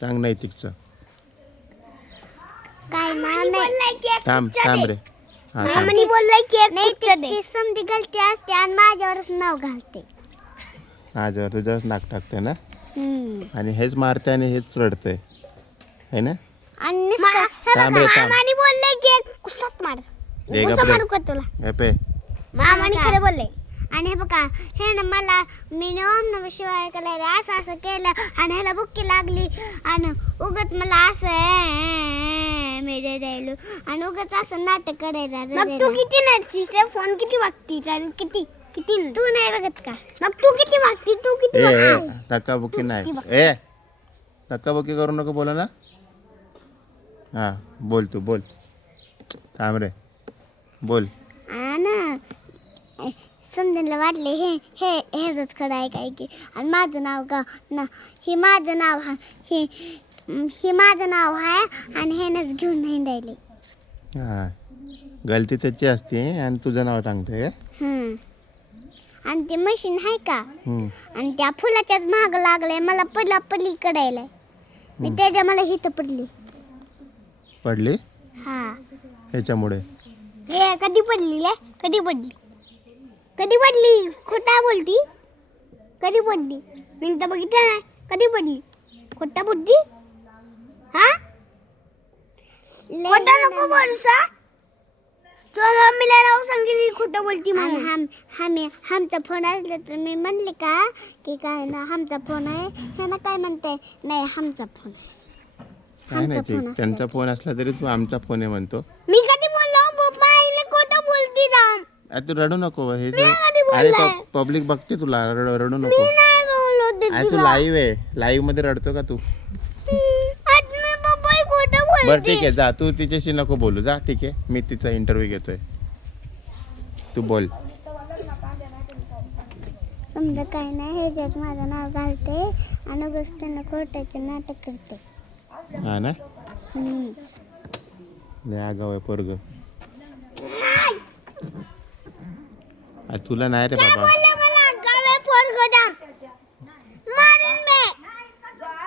सांग नैतिकचं. काय नाही थांब थांब रे. हा थांब. मामानी बोललाय की नैतिकची समधी गलती असते आणि माझ्यावरच नाव घालते. माझ्यावर तुझ्याच नाक टाकते ना. आणि हेच मारते आणि हेच रडते है ना. आणि थांब रे थांब. मामानी बोललाय की कुसात मार. दे कुसा गप रे. मारू का तुला? गप्पे. मामानी खरं बोलले. आणि हे बघा हे ना मला मी ओम नमः शिवाय करायला असं असं केलं आणि ह्याला बुक्की लागली आणि उगत मला असं मी द्यायलो आणि उगत असं नाटक करायला. मग तू किती नाटशील? फोन किती वागती किती किती तू नाही बघत का? मग तू किती वागती? तू किती वागती? धक्काबुक्की नाही. धक्काबुक्की करू नको बोला ना. हा बोल तू बोल. थांब रे बोल. ना समजायला वाटले हे हे हेच खरं आहे काय की आणि माझं नाव का ना हे माझं नाव हे माझं नाव आहे आणि हेनच घेऊन हिंडायले. हा गलती त्याची असते आणि तुझं नाव सांगते. आणि ते मशीन आहे का आणि त्या फुलाच्याच महाग लागलंय मला पडली कडायला मी त्याच्या मला हिथं पडली हा ह्याच्यामुळे. हे कधी पडली खोटा बोलती. कधी पडली मी तर बघितलं नाही. कधी पडली खोटा बोलती. हा खोटा नको बोलसा. तुला मी नाव सांगितली खोटं बोलती म्हणून. आमचा फोन असला तर मी म्हणले का की काय ना आमचा फोन आहे ह्यानं काय म्हणते नाही आमचा फोन आहे. काय नाही ते त्यांचा फोन असला तरी तू आमचा फोन आहे म्हणतो. मी कधी बोललो पप्पा आईला खोटं बोलती राम. तू रडू नको हे अरे पब्लिक बघते तुला. रडू नको. नाही बोललो अरे तू लाईव्ह आहे. लाईव्ह मध्ये रडतो का तू? बरं ठीक आहे जा तू तिच्याशी नको बोलू जा. ठीक आहे मी तिचा इंटरव्ह्यू घेतोय. तू बोल. समजा काय नाही ह्याच्यात माझं नाव घालते आणि उगाच त्यांना खोट्याचं नाटक करते. हा ना लय आगाव आहे पोरगं. तुला नाही रे बाबा.